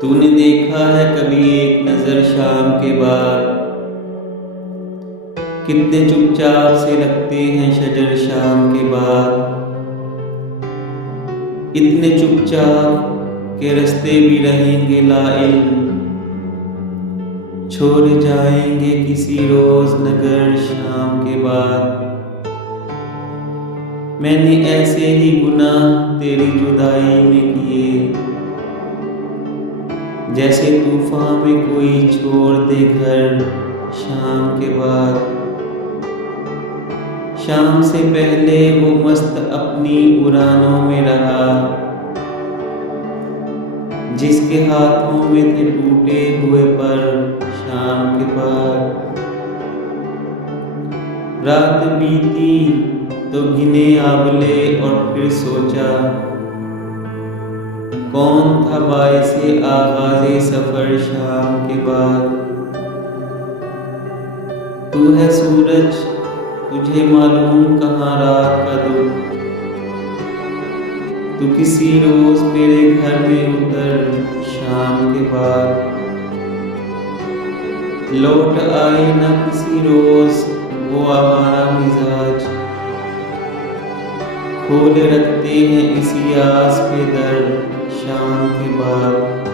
तूने देखा है कभी एक नजर शाम के बाद, कितने चुपचाप से लगते हैं शजर शाम के बाद। इतने चुपचाप के रास्ते भी रहेंगे लाइल्म, छोड़ जाएंगे किसी रोज नगर शाम के बाद। मैंने ऐसे ही गुनाह तेरी जुदाई में किए, जैसे तूफान में कोई छोड़ दे घर शाम के बाद। शाम से पहले वो मस्त अपनी उड़ानों में रहा, जिसके हाथों में थे टूटे हुए पर शाम के बाद। रात बीती तो गिने आंवले और फिर सोचा, कौन था बाइसे आगाज़े सफर शाम के बाद। तू है सूरज, तुझे मालूम कहाँ रात का दुख, तू किसी रोज मेरे घर में उतर शाम के बाद। लौट आए न किसी रोज वो आवारा मिजाज, खोल रखते हैं इसी आस पे दर शाम के बाद।